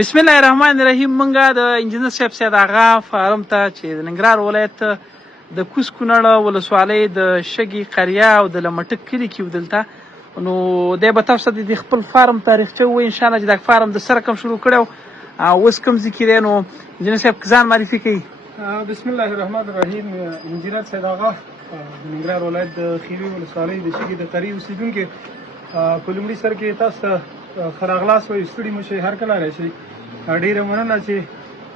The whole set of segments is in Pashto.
بسم الله الرحمن الرحیم. منګه د انجینر صاحب سید آغا فارم ته چې د ننګرهار ولایت د کوز کونړ ولسوالۍ د شګي قریه او د لمټک کلي کې ودلته نو دی به تاسو ته د خپل فارم تاریخچه ووایي انشاءالله چې دا فارم د سره کوم شروع کړی او اوس کوم ځای کې دی. نو انجینر صاحب ځان معرفي کوي. بسم الله الرحمن الرحیم. انجینر سید آغا د ننګرهار ولایت د خیوي ولسوالۍ د شګي د قریې اوسېدونکی. په لومړي سر کې تاسو ته ښه راغلاست وایو. ستړي مه شئ، هر کله راشئ. ډېره مننه چې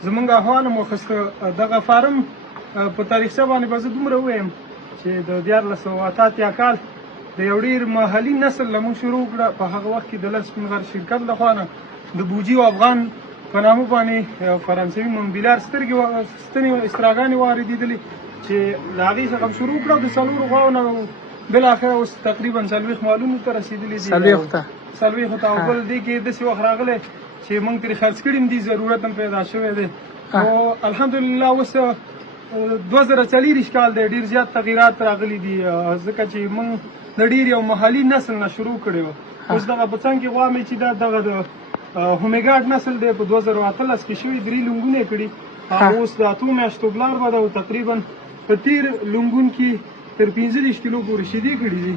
زموږ احوال مو اخیسته. دغه فارم په تاریخچه باندې به زه دومره ووایم چې د 1488 کال د یو ډېر محلي نسل له موږ شروع کړه. په هغه وخت کې د لس سپین شرکت له خوا نه د بوجي او افغان په نامه باندې فرانسوي مومبیلار ستنې استراګانې واردېدلې چې له هغې څخه شروع کړه. د څلورو خواو نه بالاخره اوس تقریبا 40 مالونو ته رسېدلي دي. 40 ته او بل دې کې داسې وخت راغلی چې موږ ترې خرڅ کړي هم دي، ضرورت هم پیدا شوی دی. او الحمدلله اوس 2040 کال دی، ډېر زیات تغیرات راغلي دي ځکه چې موږ د ډېر یو محلي نسل نه شروع کړی وو. اوس دغه په څنګ کې غواړم چې دا دغه د هومیګارډ نسل دی په 2018 کې شوي 3 لونګونه یې کړي. اوس د 8 میاشتو بلار به ده او تقریبا په تېر لونګون کې تر 15 کیلو پورې شیدې کړي دي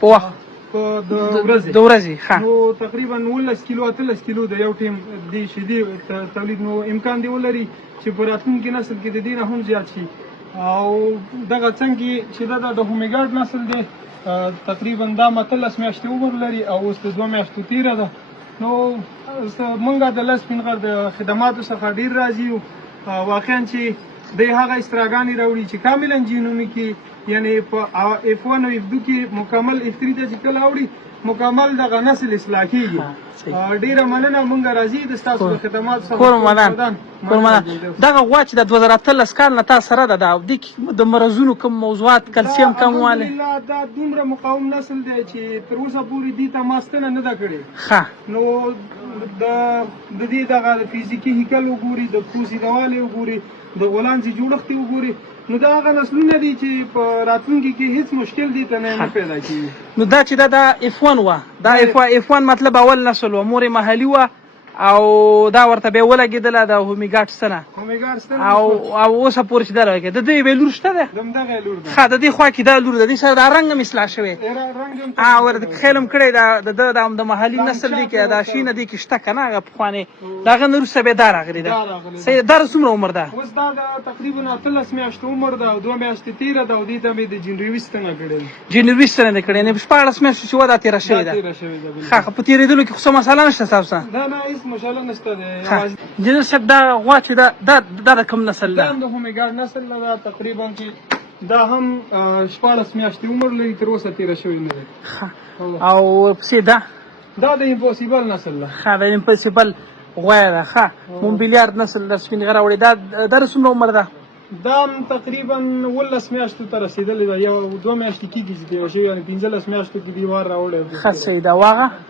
په وخت د ورځې. نو تقریبا 19 کیلو 18 کیلو د یو ټیم د شیدې تولید. نو امکان دی ولري چې په راتلونکي نسل کې د دې نه هم زیات شي. او دغه څنګه چې دا د هومیګارډ نسل دی تقریبا دا 13 میاشتې عمر لري او اوس د 2 میاشتو تیره ده. نو موږ د لس سپین غر د خدماتو څخه ډېر راضي یو. واقعا چې د هغه استراګانې راوړي چې کاملا جینومیکي، یعنی په F1 او F2 کې مکمل F3 ته چې کله اوړي مکمل دغه نسل اصلاح کېږي. ډېره مننه، موږ راضي د ستاسو د خدماتو څخه. دغه غوا چې د 2018 کال نه تا سره ده د دې د مرضونو کوم موضوعات کلسیم کموالی دا دومره مقاوم نسل دی چې تر اوسه پورې دې ته ما ستنه نه ده کړې. نو د دې دغه فزیکي هیکل وګوري، د پوزې دوالې وګوري، د غولانځې جوړښت وګوري، نو دا هغه نسلونه دي چې په راتلونکي کې هیڅ مشکل دې ته نه پیدا کېږي. نو دا چې دا F1 وه، دا F1 مطلب اول نسل وه، مور یې محلي وه او دا ورته بیا ولګېدله د هومیګارډ ستنه او اوسه پورې چې دا راوکې د دوی بیا لور شته ده. ښه، د دې خوا کې دا لور ده، دې سره دا رنګ هم اصلاح شوی ورته خیل هم کړی ده د محلي نسل دی کې دا شي نه دی کې شته که نه هغه پخوانۍ د هغه نه وروسته بیا دا راغلې ده. دا څومره عمر ده؟ اوس دا د تقریبا 18 میاشتو عمر ده او 2 میاشتې تېره ده او دې ته مې د جنروي ستنه کړې ده. جنروي ستنه دې کړې، یعنې 14 میاشتو چې وه دا تېره شوې ده. ښه، په تېرېدلو کې خو څه مسله نشته ستاسو ته؟ نه هېڅ مشکله نشته دی. انجینر صاحب دا غوا چې دا د کوم نسل ده؟ دا هم د هومیګارډ نسل نه ده. تقریبا چې دا هم 14 میاشتې عمر لري، تر اوسه تېره شوې نه ده. او پسې دا د امپوسیبل نسل ده. ښه، د امپوسیبل غوا ده. ښه، مومبیلیارډ نسل د سپین غره وړي دا څومره عمر ده؟ دا هم تقریبا 19 میاشتو ته رسېدلې ده. یو 2 میاشتې کېږي چې تېره شوې، یعنې 15 میاشتو کې دې وار راوړی. ښه، صحیح ده.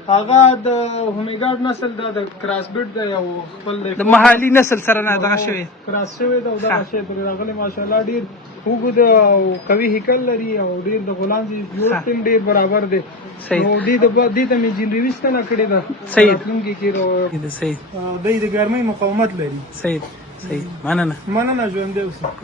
هغه د هومیګارډ نسل ده، د کراس بیډ ده، یو خپل د محلي نسل سره نه دغه شوی کراس شوی ده او دغه شی ترې راغلی. ماشاءالله ډېر اوږد او قوي هیکل لري او ډېر د غولانځې جوړښت هم ډېر برابر دی. نو دې ته مې جنروي ستنه کړې ده. راتلونکي کې دی د ګرمۍ مقاومت لري. صحیح، مننه ژوندی اوسه.